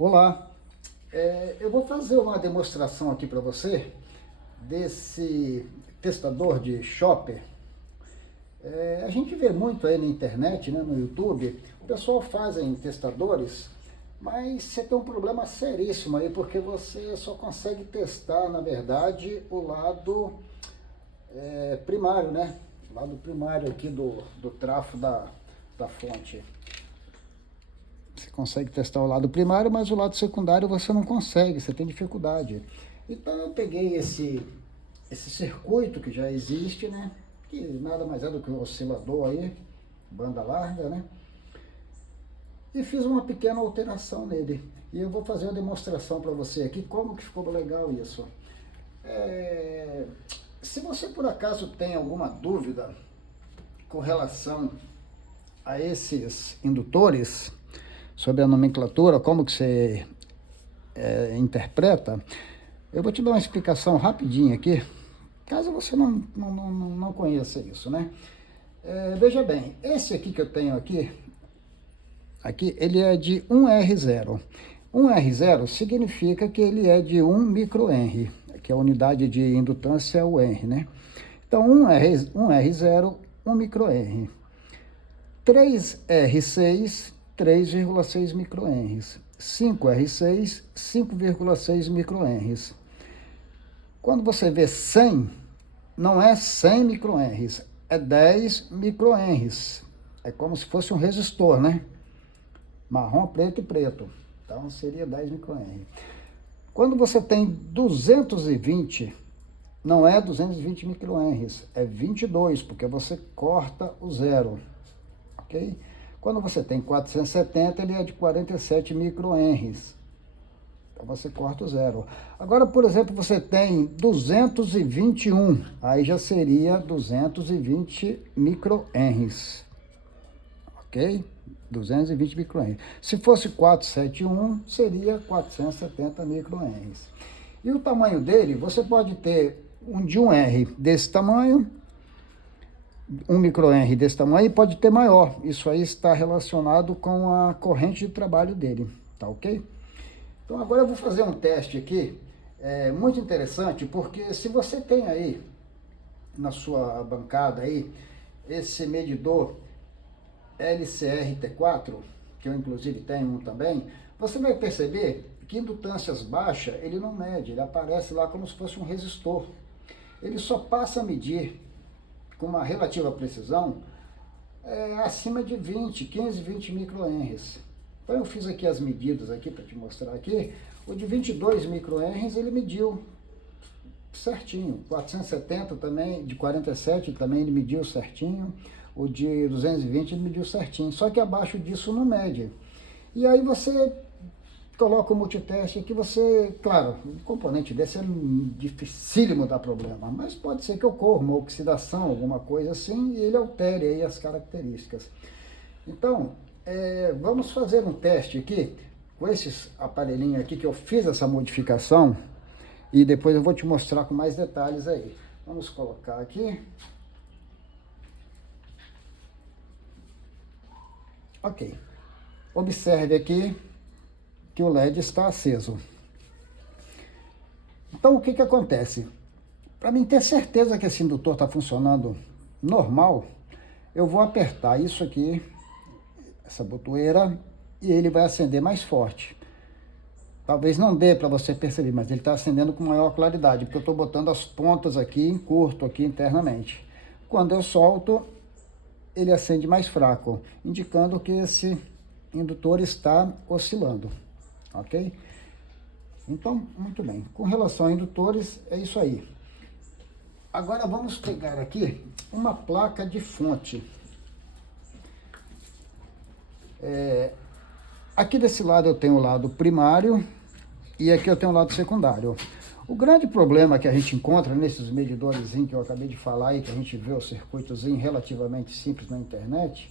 Olá, eu vou fazer uma demonstração aqui para você desse testador de Shopper. A gente vê muito aí na internet, né, no YouTube, o pessoal fazem testadores, mas você tem um problema seríssimo aí, porque você só consegue testar, na verdade, o lado primário, né? O lado primário aqui do trafo da fonte. Você consegue testar o lado primário, mas o lado secundário você não consegue, você tem dificuldade. Então eu peguei esse circuito que já existe, né? Que nada mais é do que um oscilador aí, banda larga, né? E fiz uma pequena alteração nele. E eu vou fazer uma demonstração para você aqui como que ficou legal isso. Se você por acaso tem alguma dúvida com relação a esses indutores, sobre a nomenclatura, como que você interpreta, eu vou te dar uma explicação rapidinho aqui, caso você não conheça isso, né? Veja bem, esse aqui que eu tenho aqui, ele é de 1R0. 1R0 significa que ele é de 1 microhenry, que a unidade de indutância é o Henry, né? Então, 1R0, 1 microhenry. 3R6, 3,6 microhenries. 5R6, 5,6 microhenries. Quando você vê 100, não é 100 microhenries, é 10 microhenries. É como se fosse um resistor, né? Marrom, preto e preto. Então seria 10 microhenries. Quando você tem 220, não é 220 microhenries, é 22, porque você corta o zero. Okay? Quando você tem 470, ele é de 47 microhenries. Então você corta o zero. Agora, por exemplo, você tem 221, aí já seria 220 microhenries. Ok? 220 microhenries. Se fosse 471, seria 470 microhenries. E o tamanho dele, você pode ter um de 1R desse tamanho, 1 microhenry desse tamanho, e pode ter maior. Isso aí está relacionado com a corrente de trabalho dele, tá ok? Então agora eu vou fazer um teste aqui, muito interessante, porque se você tem aí na sua bancada aí esse medidor LCR-T4, que eu inclusive tenho um também, você vai perceber que indutâncias baixas ele não mede, ele aparece lá como se fosse um resistor. Ele só passa a medir com uma relativa precisão, acima de 15, 20 microhenries. Então eu fiz aqui as medidas aqui para te mostrar aqui. O de 22 microhenries ele mediu certinho. 470 também, de 47 também ele mediu certinho. O de 220 ele mediu certinho. Só que abaixo disso não mede. E aí você coloca o multiteste aqui, você, claro, um componente desse é dificílimo dar problema, mas pode ser que ocorra uma oxidação, alguma coisa assim, e ele altere aí as características. Então, vamos fazer um teste aqui, com esses aparelhinhos aqui, que eu fiz essa modificação, e depois eu vou te mostrar com mais detalhes aí. Vamos colocar aqui. Ok. Observe aqui que o LED está aceso. Então o que acontece? Para mim ter certeza que esse indutor está funcionando normal, eu vou apertar isso aqui, essa botoeira, e ele vai acender mais forte. Talvez não dê para você perceber, mas ele está acendendo com maior claridade, porque eu estou botando as pontas aqui em curto, aqui internamente. Quando eu solto, ele acende mais fraco, indicando que esse indutor está oscilando. Ok? Então, muito bem. Com relação a indutores, é isso aí. Agora vamos pegar aqui uma placa de fonte. Aqui desse lado eu tenho o lado primário e aqui eu tenho o lado secundário. O grande problema que a gente encontra nesses medidores que eu acabei de falar e que a gente vê o circuitozinho relativamente simples na internet,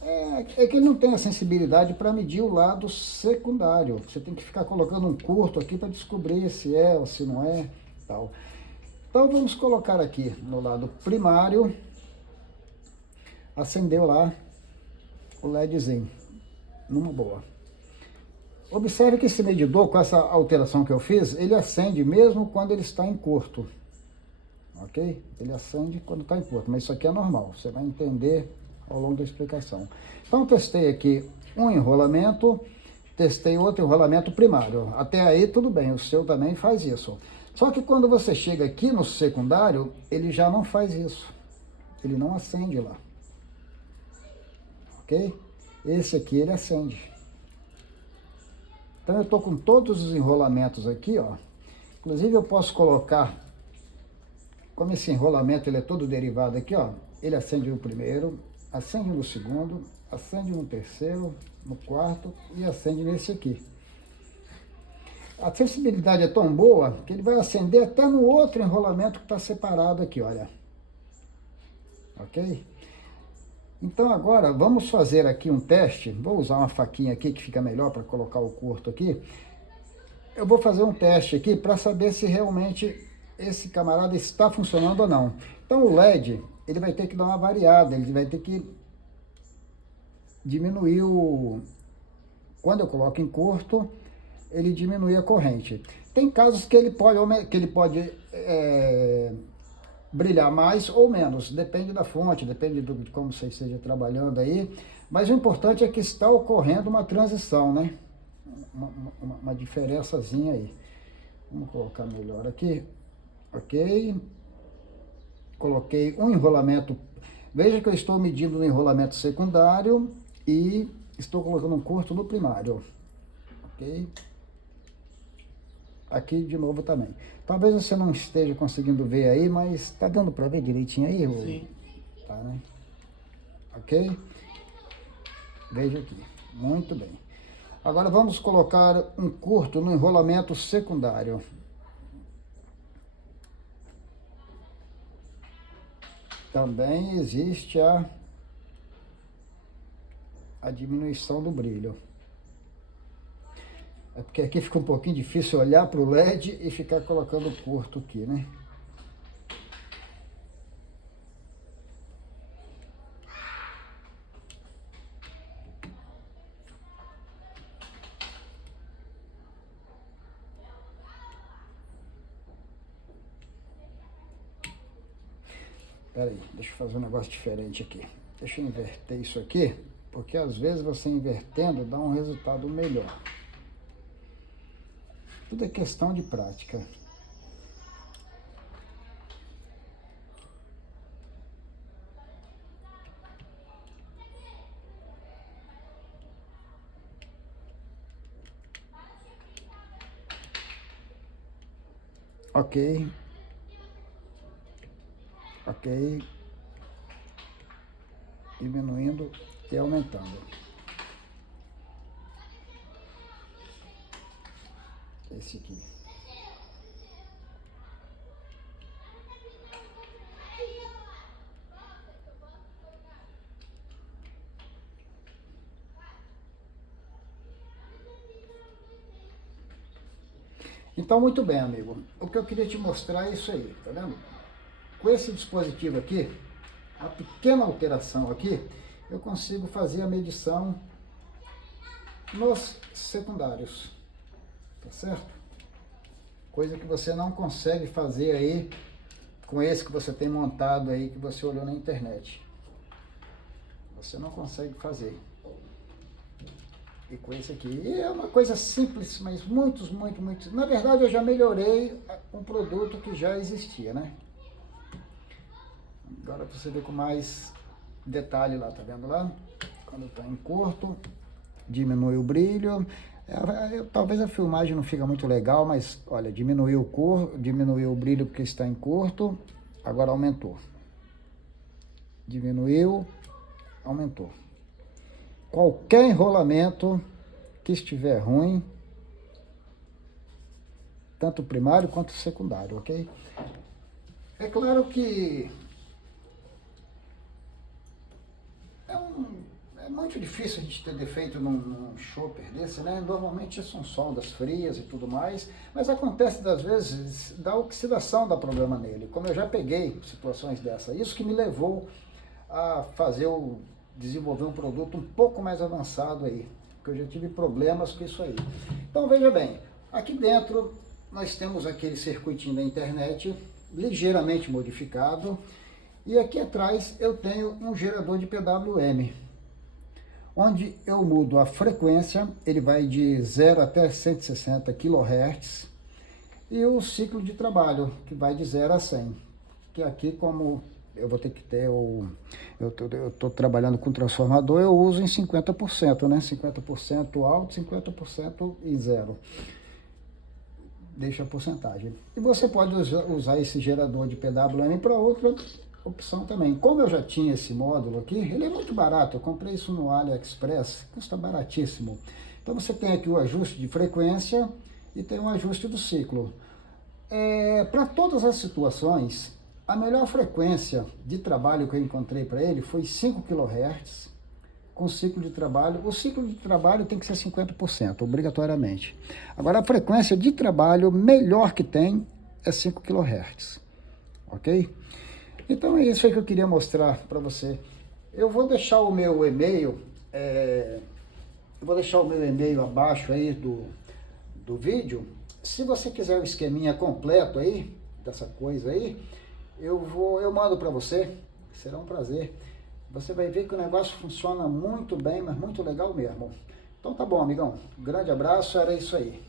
é que ele não tem a sensibilidade para medir o lado secundário. Você tem que ficar colocando um curto aqui para descobrir se é ou se não é, tal. Então vamos colocar aqui no lado primário, acendeu lá o LEDzinho, numa boa. Observe que esse medidor, com essa alteração que eu fiz, ele acende mesmo quando ele está em curto. Ok? Ele acende quando está em curto, mas isso aqui é normal, você vai entender ao longo da explicação. Então, testei aqui um enrolamento, testei outro enrolamento primário. Até aí, tudo bem, o seu também faz isso. Só que quando você chega aqui no secundário, ele já não faz isso. Ele não acende lá. Ok? Esse aqui, ele acende. Então, eu estou com todos os enrolamentos aqui, ó. Inclusive, eu posso colocar, como esse enrolamento ele é todo derivado aqui, ó. Ele acende no primeiro, acende no segundo, acende no terceiro, no quarto e acende nesse aqui. A sensibilidade é tão boa que ele vai acender até no outro enrolamento que está separado aqui, olha. Ok? Então agora vamos fazer aqui um teste. Vou usar uma faquinha aqui que fica melhor para colocar o curto aqui. Eu vou fazer um teste aqui para saber se realmente esse camarada está funcionando ou não. Então o LED, ele vai ter que dar uma variada, ele vai ter que diminuir o... Quando eu coloco em curto, ele diminui a corrente. Tem casos que ele pode brilhar mais ou menos, depende da fonte, depende de como você esteja trabalhando aí, mas o importante é que está ocorrendo uma transição, né? Uma diferençazinha aí. Vamos colocar melhor aqui, ok? Coloquei um enrolamento, veja que eu estou medindo no enrolamento secundário e estou colocando um curto no primário, ok? Aqui de novo também. Talvez você não esteja conseguindo ver aí, mas tá dando para ver direitinho aí? Sim. Tá, né? Ok? Veja aqui. Muito bem. Agora vamos colocar um curto no enrolamento secundário. Também existe a diminuição do brilho. É porque aqui fica um pouquinho difícil olhar para o LED e ficar colocando curto aqui, né? Pera aí, deixa eu fazer um negócio diferente aqui. Deixa eu inverter isso aqui, porque às vezes você invertendo dá um resultado melhor. Tudo é questão de prática. Ok. Ok. Diminuindo e aumentando. Esse aqui. Então, muito bem, amigo. O que eu queria te mostrar é isso aí, tá vendo? Com esse dispositivo aqui, a pequena alteração aqui, eu consigo fazer a medição nos secundários, tá certo? Coisa que você não consegue fazer aí com esse que você tem montado aí, que você olhou na internet. Você não consegue fazer. E com esse aqui. E é uma coisa simples, mas muito. Na verdade, eu já melhorei um produto que já existia, né? Agora você vê com mais detalhe lá, tá vendo lá? Quando está em curto, diminui o brilho. Talvez a filmagem não fica muito legal, mas olha, diminuiu o brilho porque está em curto, agora aumentou. Diminuiu, aumentou. Qualquer enrolamento que estiver ruim, tanto primário quanto secundário, ok? É claro que é muito difícil a gente ter defeito num chopper desse, né? Normalmente são soldas frias e tudo mais, mas acontece das vezes da oxidação dá problema nele, como eu já peguei situações dessa. Isso que me levou a desenvolver um produto um pouco mais avançado aí, porque eu já tive problemas com isso aí. Então veja bem, aqui dentro nós temos aquele circuitinho da internet, ligeiramente modificado, e aqui atrás eu tenho um gerador de PWM, onde eu mudo a frequência, ele vai de 0 até 160 kHz, e o ciclo de trabalho, que vai de 0 a 100, que aqui como eu vou ter que ter eu tô trabalhando com transformador, eu uso em 50%, né? 50% alto, 50% em zero. Deixa a porcentagem. E você pode usar esse gerador de PWM para outra opção também. Como eu já tinha esse módulo aqui, ele é muito barato, eu comprei isso no AliExpress, custa baratíssimo. Então você tem aqui o ajuste de frequência e tem o ajuste do ciclo. Para todas as situações, a melhor frequência de trabalho que eu encontrei para ele foi 5 kHz, com ciclo de trabalho. O ciclo de trabalho tem que ser 50%, obrigatoriamente. Agora, a frequência de trabalho melhor que tem é 5 kHz, ok? Então, é isso aí que eu queria mostrar para você. Eu vou deixar o meu e-mail, abaixo aí do vídeo. Se você quiser o esqueminha completo aí, dessa coisa aí, eu mando para você, será um prazer. Você vai ver que o negócio funciona muito bem, mas muito legal mesmo. Então tá bom, amigão. Grande abraço, era isso aí.